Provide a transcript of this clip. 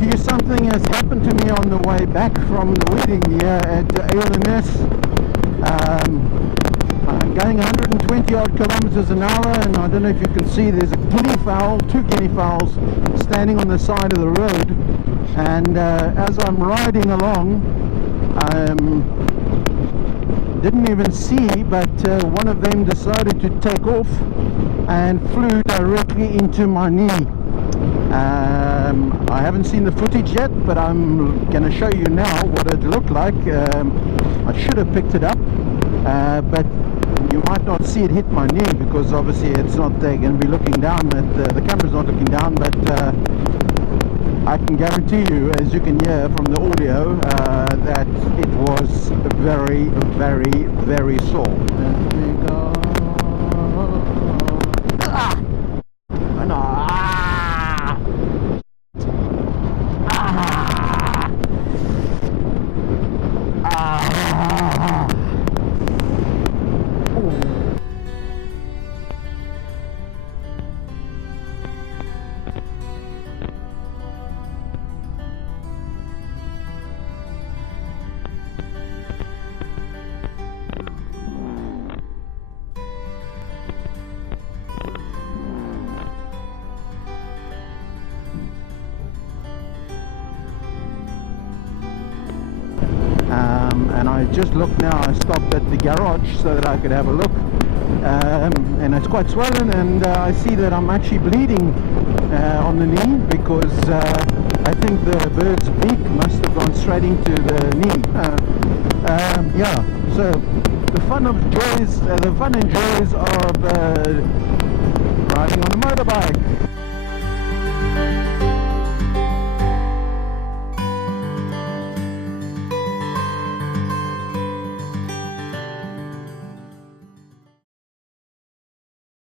with you, something has happened to me on the way back from the wedding here at Uiljeness. I'm going 120 odd kilometers an hour, and I don't know if you can see there's a guinea fowl, two guinea fowls standing on the side of the road, and as I'm riding along, didn't even see, but one of them decided to take off and flew directly into my knee. I haven't seen the footage yet, but I'm going to show you now what it looked like. I should have picked it up, but you might not see it hit my knee because obviously it's not going to be looking down at the camera's not looking down, but I can guarantee you, as you can hear from the audio, that it was very, very, very sore. Let me go. Ah! No. And I just looked now, I stopped at the garage so that I could have a look, and it's quite swollen, and I see that I'm actually bleeding on the knee because I think the bird's beak must have gone straight into the knee. Yeah, so the fun and joys of riding on a motorbike.